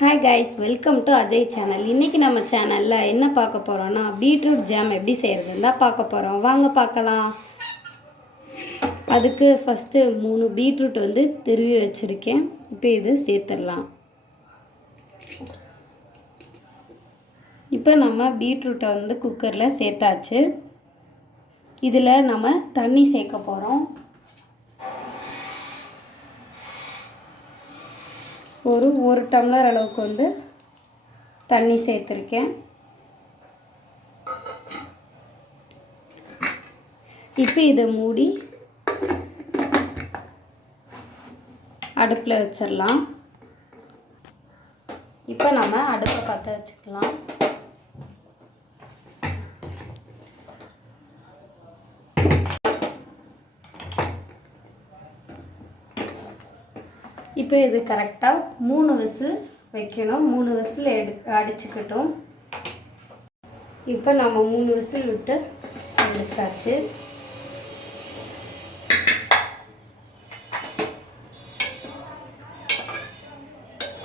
Hi guys welcome to Ajay channel இன்றைக்கி நம்ம சேனலில் என்ன பார்க்க போகிறோன்னா பீட்ரூட் ஜாம் எப்படி செய்கிறதுன்னு தான் பார்க்க போகிறோம் வாங்க பார்க்கலாம். அதுக்கு ஃபஸ்ட்டு மூணு பீட்ரூட் வந்து திருவி வச்சுருக்கேன். இப்போ இது சேர்த்துடலாம். இப்போ நம்ம பீட்ரூட்டை வந்து குக்கரில் சேர்த்தாச்சு. இதில் நம்ம தண்ணி சேர்க்க போகிறோம் ஒரு ஒரு டம்ளர் அளவுக்கு வந்து தண்ணி சேர்த்துருக்கேன். இப்போ இதை மூடி அடுப்பில் வச்சிடலாம். இப்போ நம்ம அடுப்பை பற்ற வச்சுக்கலாம். இப்போ இது கரெக்டாக மூணு விசில் வைக்கணும். மூணு விசில் எடு அடிச்சுக்கிட்டோம். இப்போ நம்ம மூணு விசில் விட்டு எடுத்தாச்சு.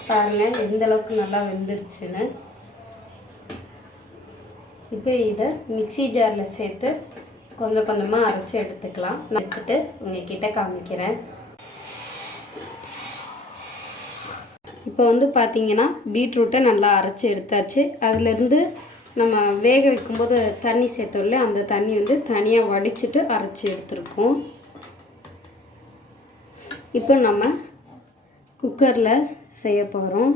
பாருங்கள் எந்த அளவுக்கு நல்லா வெந்துருச்சுன்னு. இப்போ இதை மிக்சி ஜாரில் சேர்த்து கொஞ்சம் கொஞ்சமாக அரைச்சி எடுத்துக்கலாம். நான் எடுத்துட்டு உங்ககிட்ட காமிக்கிறேன். இப்போ வந்து பார்த்தீங்கன்னா பீட்ரூட்டை நல்லா அரைச்சி எடுத்தாச்சு. அதுலேருந்து நம்ம வேக வைக்கும்போது தண்ணி சேர்த்தோம்ல அந்த தண்ணி வந்து தனியாக வடிச்சிட்டு அரைச்சி எடுத்துருக்கோம். இப்போ நம்ம குக்கரில் செய்ய போகிறோம்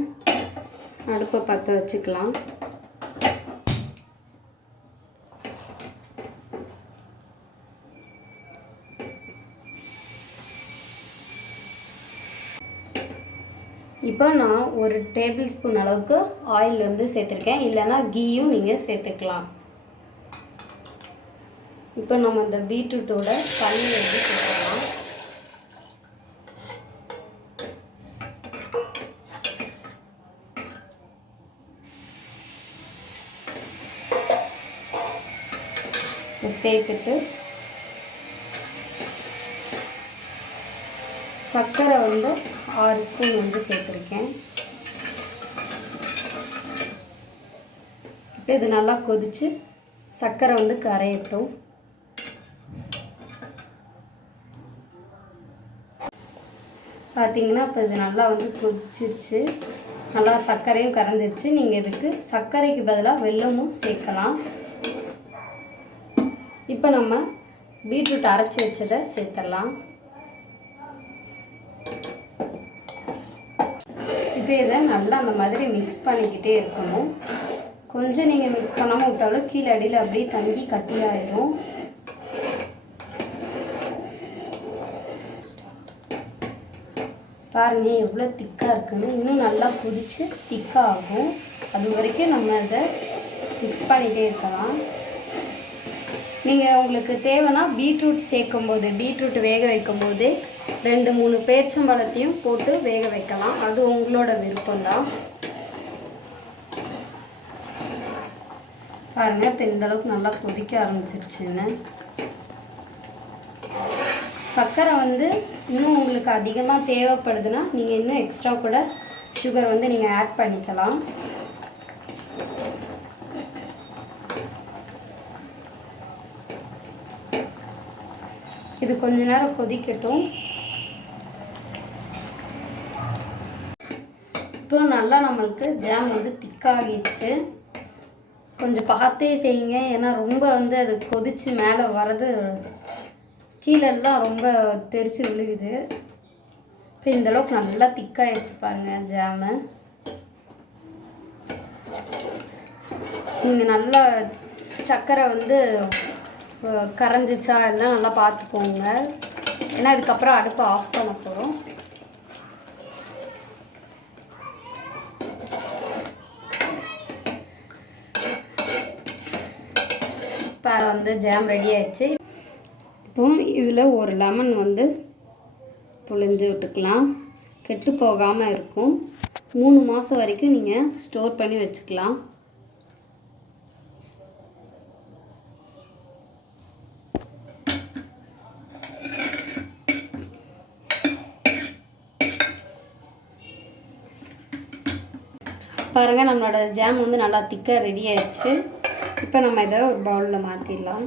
அடுப்பை பற்ற வச்சுக்கலாம். இப்போ நான் ஒரு டேபிள் ஸ்பூன் அளவுக்கு ஆயில் வந்து சேர்த்துருக்கேன். இல்லைன்னா கீயும் நீங்கள் சேர்த்துக்கலாம். இப்போ நம்ம இந்த பீட்ரூட்டோட தண்ணி வந்து சேர்த்துக்கலாம். சேர்த்துட்டு சர்க்கரை வந்து ஆறு ஸ்பூன் வந்து சேர்த்துருக்கேன். இப்போ இது நல்லா கொதித்து சர்க்கரை வந்து கரையட்டும். பார்த்தீங்கன்னா இப்போ இது நல்லா வந்து கொதிச்சிருச்சு. நல்லா சர்க்கரையும் கறந்துருச்சு நீங்கள் இதுக்கு சர்க்கரைக்கு பதிலாக வெல்லமும் சேர்க்கலாம். இப்போ நம்ம பீட்ரூட் அரைச்சி வச்சதை சேர்த்துடலாம் இப்போ இதை நல்லா அந்த மாதிரி மிக்ஸ் பண்ணிக்கிட்டே இருக்கணும். கொஞ்சம் நீங்கள் மிக்ஸ் பண்ணாமல் விட்டாலும் கீழே அடியில் அப்படியே தங்கி கட்டியாயிடும் பாருங்கள் எவ்வளோ திக்காக இருக்குன்னு. இன்னும் நல்லா குதித்து திக்காகும் அது வரைக்கும் நம்ம அதை மிக்ஸ் பண்ணிகிட்டே இருக்கலாம். நீங்கள் உங்களுக்கு தேவைன்னா பீட்ரூட் சேர்க்கும் போது பீட்ரூட் வேக வைக்கும் போது ரெண்டு மூணு பேச்சம்பழத்தையும் போட்டு வேக வைக்கலாம். அது உங்களோட விருப்பம்தான். பாருங்கள் இப்போ இந்த அளவுக்கு நல்லா கொதிக்க ஆரம்பிச்சிருச்சுன்னு. சர்க்கரை வந்து இன்னும் உங்களுக்கு அதிகமாக தேவைப்படுதுன்னா நீங்கள் இன்னும் எக்ஸ்ட்ரா கூட சுகர் வந்து நீங்கள் ஆட் பண்ணிக்கலாம். இது கொஞ்ச நேரம் கொதிக்கட்டும். இப்போ நல்லா நம்மளுக்கு ஜாம் வந்து திக்காகிடுச்சு கொஞ்சம் பார்த்தே செய்யுங்க. ஏன்னா ரொம்ப வந்து அது கொதித்து மேலே வர்றது கீழே தான் ரொம்ப தெரிச்சு விழுகுது. இப்போ இந்தளவுக்கு நல்லா திக்காகிடுச்சு பாருங்கள் ஜாமு நீங்கள் நல்லா சர்க்கரை வந்து கரைஞ்சிச்சா இருந்தால் நல்லா பார்த்துக்கோங்க. ஏன்னா இதுக்கப்புறம் அடுப்பை ஆஃப் பண்ண போகிறோம் இப்போ வந்து ஜாம் ரெடி ஆயிடுச்சு. இப்போ இதில் ஒரு லெமன் வந்து புழிஞ்சு விட்டுக்கலாம். கெட்டு போகாமல் இருக்கும். மூணு மாதம் வரைக்கும் நீங்கள் ஸ்டோர் பண்ணி வச்சுக்கலாம். பாருங்கள் நம்மளோட ஜாம் வந்து நல்லா திக்காக ரெடி ஆயிடுச்சு. இப்போ நம்ம இதை ஒரு பவுலில் மாற்றிடலாம்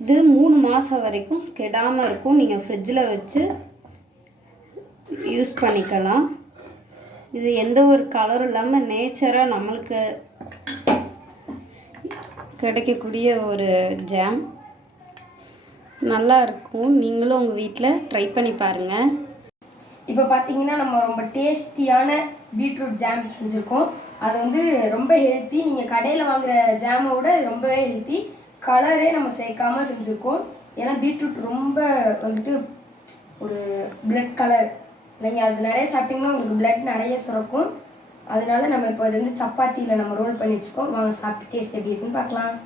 இது மூணு மாதம் வரைக்கும் கெடாமல் இருக்கும். நீங்கள் ஃப்ரிட்ஜில் வச்சு யூஸ் பண்ணிக்கலாம். இது எந்த ஒரு கலரும் இல்லாமல் நேச்சராக நம்மளுக்கு கிடைக்கக்கூடிய ஒரு ஜாம் நல்லா இருக்கும். நீங்களும் உங்கள் வீட்டில் ட்ரை பண்ணி பாருங்கள் இப்போ பார்த்தீங்கன்னா நம்ம ரொம்ப டேஸ்டியான பீட்ரூட் ஜாம் செஞ்சுருக்கோம். அது வந்து ரொம்ப ஹெல்த்தி நீங்கள் கடையில் வாங்குகிற ஜாமை விட ரொம்பவே ஹெல்த்தி கலரே நம்ம சேர்க்காமல் செஞ்சுருக்கோம். ஏன்னா பீட்ரூட் ரொம்ப வந்துட்டு ஒரு பிளட் கலர் நீங்கள் அது நிறைய சாப்பிட்டிங்கன்னா உங்களுக்கு பிளட் நிறைய சுரக்கும். அதனால நம்ம இப்போ இது வந்து சப்பாத்தியில் நம்ம ரோல் பண்ணி வச்சுக்கோம் வாங்க சாப்பிட்டு டேஸ்ட் எப்படி இருக்குன்னு பார்க்கலாம்.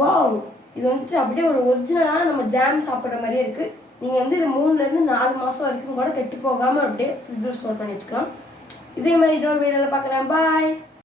வாவ் இது வந்துட்டு அப்படியே ஒரு ஒரிஜினலான நம்ம ஜாம் சாப்பிட்ற மாதிரியே இருக்குது நீங்கள் வந்து இது மூணுலேருந்து நாலு மாதம் வரைக்கும் கூட கெட்டு போகாமல் அப்படியே ஃப்ரிட்ஜில் ஸ்டோர் பண்ணி வச்சுக்கலாம். இதே மாதிரி இன்னொரு வீடியோவில் பார்க்குறேன் பாய்